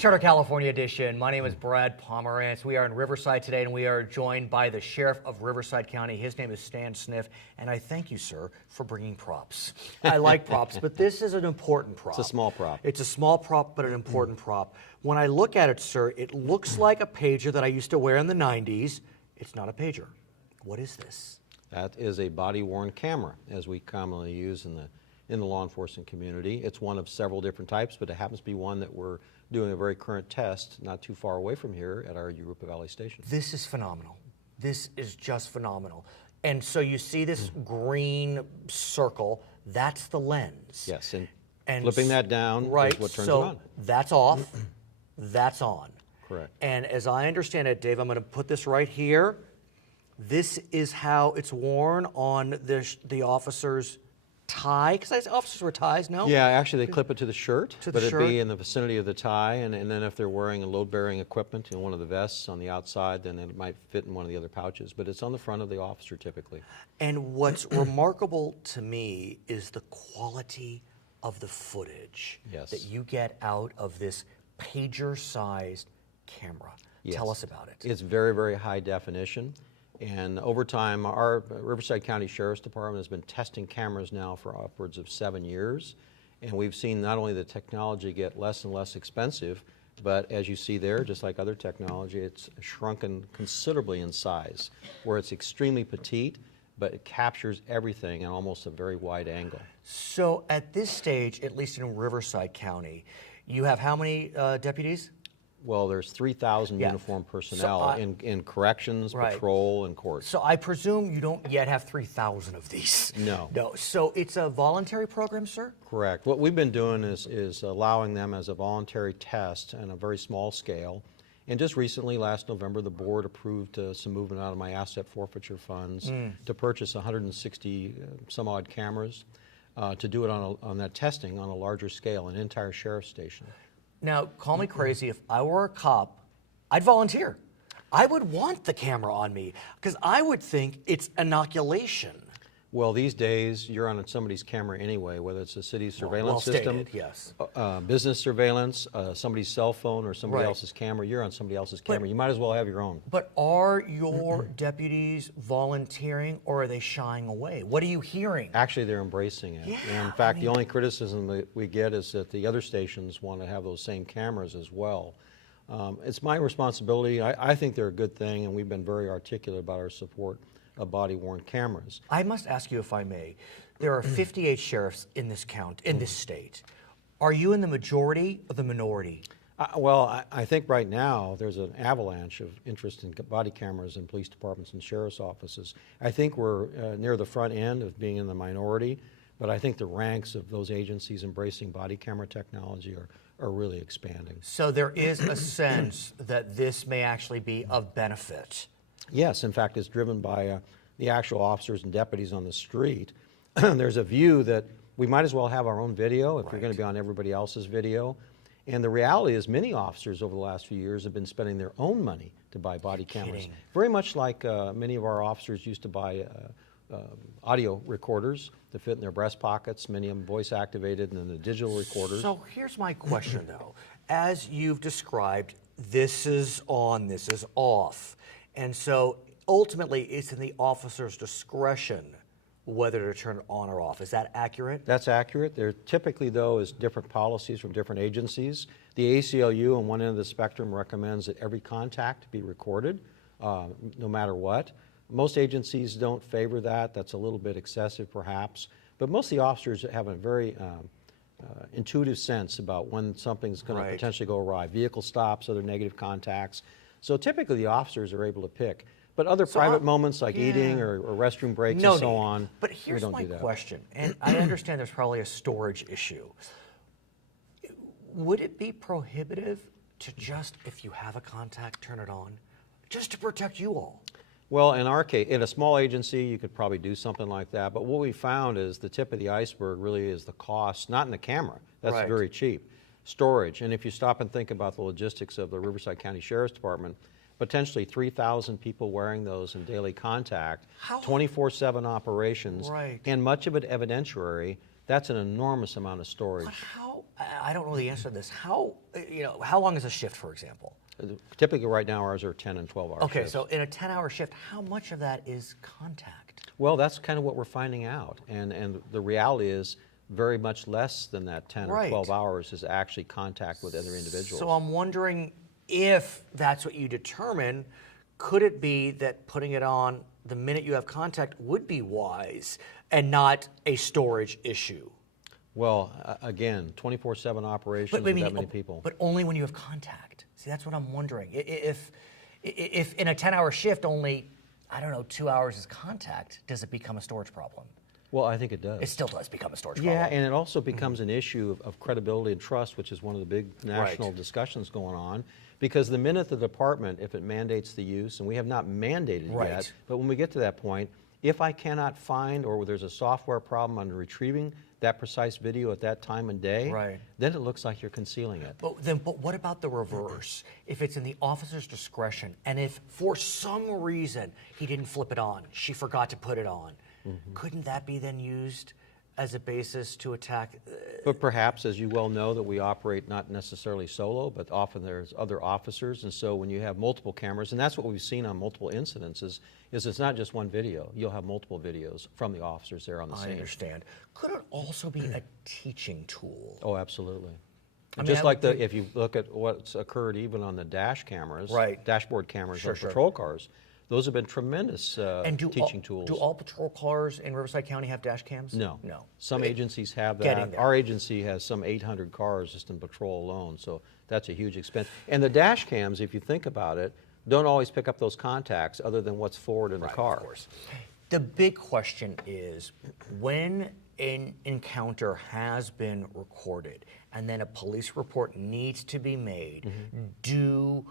Charter California edition. My name is Brad Pomerantz. We are in Riverside today, and we are joined by the Sheriff of Riverside County. His name is Sniff, and I thank you, sir, for bringing props. I like props, but this is an important prop. It's a small prop. It's a small prop, but an important prop. When I look at it, sir, it looks like a pager that I used to wear in the 90s. It's not a pager. What is this? That is a body-worn camera, as we commonly use in the law enforcement community. It's one of several different types, but it happens to be one that we're doing a very current test not too far away from here at our Europa Valley station. This is phenomenal. This is just phenomenal. And so you see this green circle, that's the lens. Yes, and flipping that down is what turns it on. That's off, that's on. Correct. And as I understand it, Dave, I'm going to put this right here. This is how it's worn on the officer's tie, because officers wear ties, no? Yeah, actually they clip it to the shirt, but it'd shirt. be in the vicinity of the tie, and then if they're wearing a load-bearing equipment in one of the vests on the outside, then it might fit in one of the other pouches, but it's on the front of the officer typically. And what's remarkable to me is the quality of the footage that you get out of this pager-sized camera. Yes. Tell us about it. It's very, very high definition. And over time, our Riverside County Sheriff's Department has been testing cameras now for upwards of 7 years. And we've seen not only the technology get less and less expensive, but as you see there, just like other technology, it's shrunken considerably in size, where it's extremely petite, but it captures everything at almost a very wide angle. So at this stage, at least in Riverside County, you have how many deputies? Well, there's 3,000 uniformed personnel in corrections, patrol, and court. So I presume you don't yet have 3,000 of these. No. No. So it's a voluntary program, sir? Correct. What we've been doing is allowing them as a voluntary test on a very small scale. And just recently, last November, the board approved some movement out of my asset forfeiture funds to purchase 160 some odd cameras to do it on that testing on a larger scale, an entire sheriff's station. Now, call me crazy, if I were a cop, I'd volunteer. I would want the camera on me, because I would think it's inoculation. Well, these days, you're on somebody's camera anyway, whether it's a city surveillance system, yes. Business surveillance, somebody's cell phone, or somebody else's camera. You're on somebody else's camera. You might as well have your own. But are your deputies volunteering, or are they shying away? What are you hearing? Actually, they're embracing it. Yeah, and in fact, the only criticism that we get is that the other stations want to have those same cameras as well. It's my responsibility. I think they're a good thing, and we've been very articulate about our support of body-worn cameras. I must ask you, if I may, there are 58 sheriffs in this state. Are you in the majority or the minority? Well, I think right now there's an avalanche of interest in body cameras in police departments and sheriff's offices. I think we're near the front end of being in the minority, but I think the ranks of those agencies embracing body camera technology are really expanding. So there is a sense that this may actually be of benefit. Yes, in fact, it's driven by the actual officers and deputies on the street. There's a view that we might as well have our own video if you're going to be on everybody else's video. And the reality is many officers over the last few years have been spending their own money to buy body cameras. Very much like many of our officers used to buy audio recorders to fit in their breast pockets, many of them voice activated, and then the digital recorders. So here's my question though. As you've described, this is on, this is off. And so ultimately it's in the officer's discretion whether to turn it on or off. Is that accurate? That's accurate. There typically, though, is different policies from different agencies. The ACLU on one end of the spectrum recommends that every contact be recorded, no matter what. Most agencies don't favor that. That's a little bit excessive, perhaps. But most of the officers have a very intuitive sense about when something's going to potentially go awry. Vehicle stops, other negative contacts. So typically the officers are able to pick. But other private moments like eating or restroom breaks and so on, but here's we don't my do that. question, and I understand there's probably a storage issue. Would it be prohibitive to just, if you have a contact, turn it on, just to protect you all? Well, in our case, in a small agency, you could probably do something like that. But what we found is the tip of the iceberg really is the cost, not in the camera. That's very cheap. Storage. And if you stop and think about the logistics of the Riverside County Sheriff's Department, potentially 3,000 people wearing those in daily contact, 24/7 operations, and much of it evidentiary, that's an enormous amount of storage. But I don't know the answer to this. How long is a shift, for example? Typically right now ours are 10 and 12-hour Okay, shifts. so in a 10-hour shift, how much of that is contact? Well, that's kind of what we're finding out. And the reality is very much less than that 10 or 12 hours is actually contact with other individuals. So I'm wondering if that's what you determine, could it be that putting it on the minute you have contact would be wise and not a storage issue? Well, again, 24/7 operations with that many people. But only when you have contact. See, that's what I'm wondering. If in a 10-hour shift only, I don't know, 2 hours is contact, does it become a storage problem? Well, I think it does. It still does become a storage Yeah, problem. and it also becomes an issue of credibility and trust, which is one of the big national discussions going on. Because the minute the department, if it mandates the use, and we have not mandated it yet, but when we get to that point, if I cannot find or there's a software problem on retrieving that precise video at that time and day, then it looks like you're concealing it. But what about the reverse? If it's in the officer's discretion, and if for some reason he didn't flip it on, she forgot to put it on, couldn't that be then used as a basis to attack? But perhaps, as you well know, that we operate not necessarily solo, but often there's other officers, and so when you have multiple cameras, and that's what we've seen on multiple incidences, is it's not just one video. You'll have multiple videos from the officers there on the scene. I understand. Could it also be a teaching tool? Oh, absolutely. I mean, just like if you look at what's occurred even on the dash cameras, dashboard cameras on patrol cars, those have been tremendous teaching tools. Do all patrol cars in Riverside County have dash cams? No. No. Some agencies have that. Our agency has some 800 cars just in patrol alone, so that's a huge expense. And the dash cams, if you think about it, don't always pick up those contacts other than what's forward in the car. Of course. The big question is, when an encounter has been recorded and then a police report needs to be made, do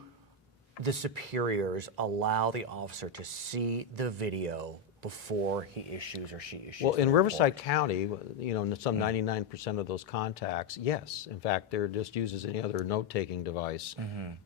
the superiors allow the officer to see the video before he issues or she issues? Well, in Riverside County, some 99% of those contacts, yes. In fact, they're just used as any other note-taking device.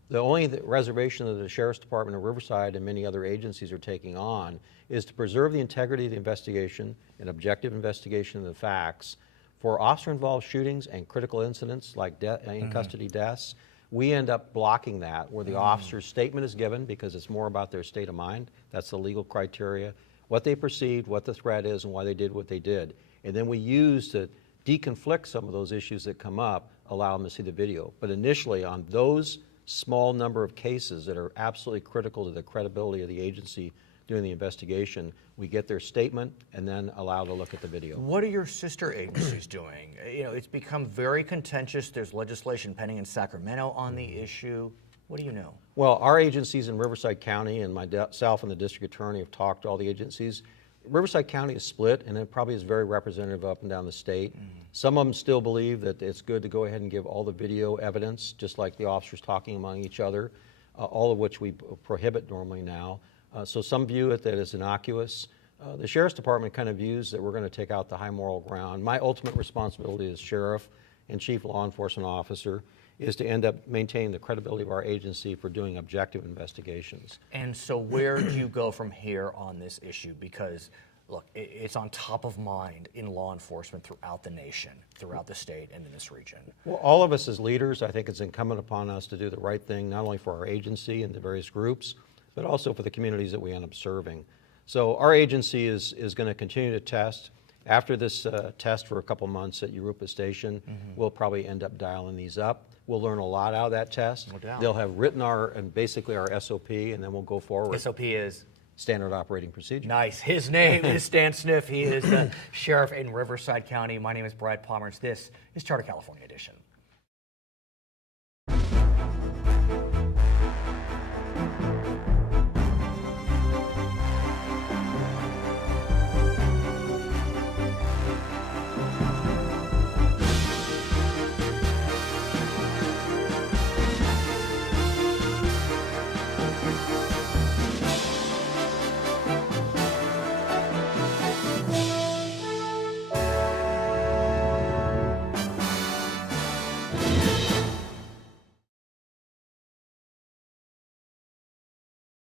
The only reservation that the Sheriff's Department of Riverside and many other agencies are taking on is to preserve the integrity of the investigation, an objective investigation of the facts. For officer-involved shootings and critical incidents like in-custody deaths, we end up blocking that where the officer's statement is given because it's more about their state of mind. That's the legal criteria, what they perceived, what the threat is, and why they did what they did. And then we use to deconflict some of those issues that come up, allow them to see the video. But initially, on those small number of cases that are absolutely critical to the credibility of the agency doing the investigation, we get their statement and then allow to look at the video. What are your sister agencies doing? It's become very contentious. There's legislation pending in Sacramento on the issue. What do you know? Well, our agencies in Riverside County and myself and the district attorney have talked to all the agencies. Riverside County is split, and it probably is very representative up and down the state. Some of them still believe that it's good to go ahead and give all the video evidence, just like the officers talking among each other, all of which we prohibit normally now. So some view it that it's innocuous. The Sheriff's Department kind of views that we're going to take out the high moral ground. My ultimate responsibility as Sheriff and Chief Law Enforcement Officer is to end up maintaining the credibility of our agency for doing objective investigations. And so where do you go from here on this issue? Because, look, it's on top of mind in law enforcement throughout the nation, throughout the state, and in this region. Well, all of us as leaders, I think it's incumbent upon us to do the right thing, not only for our agency and the various groups, but also for the communities that we end up serving. So our agency is going to continue to test. After this test for a couple months at Europa Station, we'll probably end up dialing these up. We'll learn a lot out of that test. No doubt. They'll have written basically our SOP, and then we'll go forward. SOP is? Standard Operating Procedure. Nice. His name is Stan Sniff. He is the Sheriff in Riverside County. My name is Brad Palmer. This is Charter California Edition.